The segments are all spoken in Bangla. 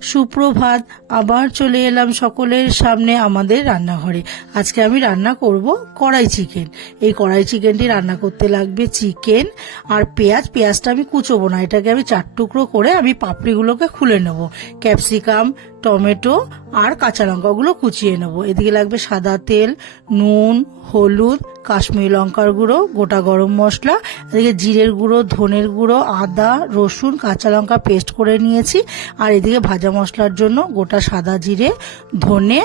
সুপ্রভাত, আবার চলে এলাম সকলের সামনে আমাদের রান্নাঘরে। আজকে আমি রান্না করব কড়াই চিকেন। এই কড়াই চিকেনটি রান্না করতে লাগবে চিকেন আর পেঁয়াজ। পেঁয়াজটা আমি কুচোবো না, এটাকে আমি চার টুকরো করে আমি পাপড়িগুলোকে খুলে নেব। ক্যাপসিকাম, টমেটো আর কাঁচা লঙ্কাগুলো কুচিয়ে নেব। এদিকে লাগবে সাদা তেল, নুন, হলুদ কাশ্মীরি লঙ্কার গুঁড়ো, গোটা গরম মশলা, এদিকে জিরের গুঁড়ো, ধনের গুঁড়ো, আদা, রসুন, কাঁচা লঙ্কা পেস্ট করে নিয়েছি। আর এদিকে ভাজা মশলার জন্য গোটা সাদা জিরে, ধনে,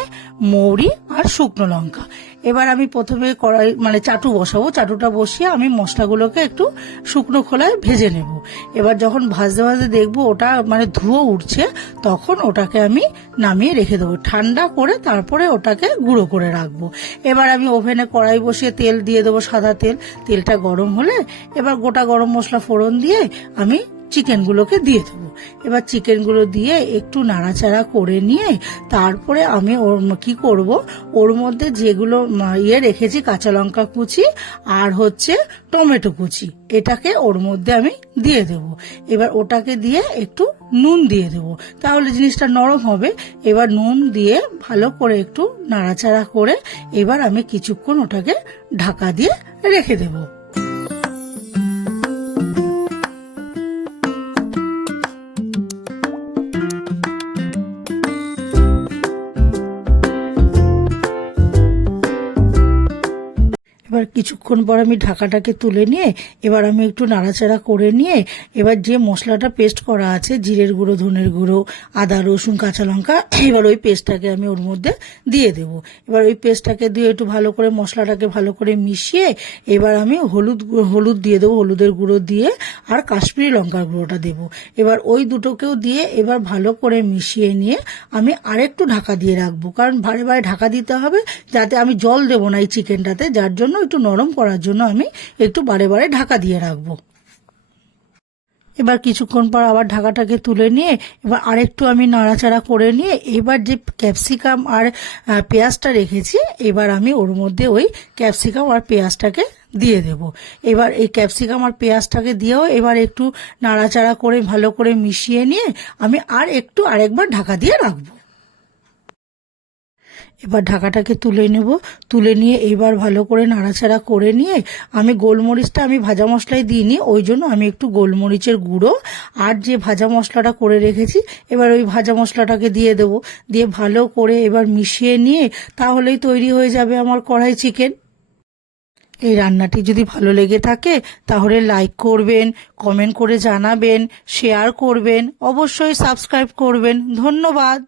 মৌরি আর শুকনো লঙ্কা। এবার আমি প্রথমে কড়াই মানে চাটু বসাবো। চাটুটা বসিয়ে আমি মশলাগুলোকে একটু শুকনো খোলায় ভেজে নেব। এবার যখন ভাজতে ভাজতে দেখব ওটা মানে ধুয়ো উঠছে, তখন ওটাকে আমি নামিয়ে রেখে দেবো। ঠান্ডা করে তারপরে ওটাকে গুঁড়ো করে রাখব। এবার আমি ওভেনে কড়াই বসিয়ে তেল দিয়ে দেবো সাদা তেল তেলটা গরম হলে এবার গোটা গরম মশলা ফোড়ন দিয়ে আমি চিকেনগুলোকে দিয়ে দেবো। এবার চিকেনগুলো দিয়ে একটু নাড়াচাড়া করে নিয়ে তারপরে আমি ওর কি করব? ওর মধ্যে যেগুলো ইয়ে রেখেছি, কাঁচা লঙ্কা কুচি আর হচ্ছে টমেটো কুচি, এটাকে ওর মধ্যে আমি দিয়ে দেব। এবার ওটাকে দিয়ে একটু নুন দিয়ে দেব। তাহলে জিনিসটা নরম হবে। এবার নুন দিয়ে ভালো করে একটু নাড়াচাড়া করে এবার আমি কিছুক্ষণ ওটাকে ঢাকা দিয়ে রেখে দেবো। কিছুক্ষণ পর আমি ঢাকাটাকে তুলে নিয়ে, এবার আমি একটু নাড়াচাড়া করে নিয়ে, এবার যে মশলাটা পেস্ট করা আছে, জিরের গুঁড়ো, ধনের গুঁড়ো, আদা, রসুন, কাঁচা লঙ্কা, এবার ওই পেস্টটাকে আমি ওর মধ্যে দিয়ে দেব। এবার ওই পেস্টটাকে দিয়ে একটু ভালো করে মশলাটাকে ভালো করে মিশিয়ে, এবার আমি হলুদ হলুদ দিয়ে দেবো, হলুদের গুঁড়ো দিয়ে, আর কাশ্মীরি লঙ্কার গুঁড়োটা দেব। এবার ওই দুটোকেও দিয়ে এবার ভালো করে মিশিয়ে নিয়ে আমি আরেকটু ঢাকা দিয়ে রাখব। কারণ বারে বারে ঢাকা দিতে হবে, যাতে আমি জল দেবো না এই চিকেনটাতে যার জন্য একটু নরম করার জন্য আমি একটু বারে বারে ঢাকা দিয়ে রাখব। এবার কিছুক্ষণ পর আবার ঢাকাটাকে তুলে নিয়ে, এবার আরেকটু আমি নাড়াচাড়া করে নিয়ে, এবার যে ক্যাপসিকাম আর পেঁয়াজটা রেখেছি, এবার আমি ওর মধ্যে ওই ক্যাপসিকাম আর পেঁয়াজটাকে দিয়ে দেব। এবার এই ক্যাপসিকাম আর পেঁয়াজটাকে দিয়েও এবার একটু নাড়াচাড়া করে ভালো করে মিশিয়ে নিয়ে আমি আর একটু আরেকবার ঢাকা দিয়ে রাখব। এবার ঢাকাটাকে তুলে নেব। তুলে নিয়ে এবার ভালো করে নাড়াচাড়া করে নিয়ে আমি গোলমরিচটা আমি ভাজা মশলায় দিইনি, ওই জন্য আমি একটু গোলমরিচের গুঁড়ো আর যে ভাজা মশলাটা করে রেখেছি, এবার ওই ভাজা মশলাটাকে দিয়ে দেব। দিয়ে ভালো করে এবার মিশিয়ে নিয়ে তাহলেই তৈরি হয়ে যাবে আমার কড়াই চিকেন। এই রান্নাটি যদি ভালো লেগে থাকে তাহলে লাইক করবেন, কমেন্ট করে জানাবেন, শেয়ার করবেন, অবশ্যই সাবস্ক্রাইব করবেন। ধন্যবাদ।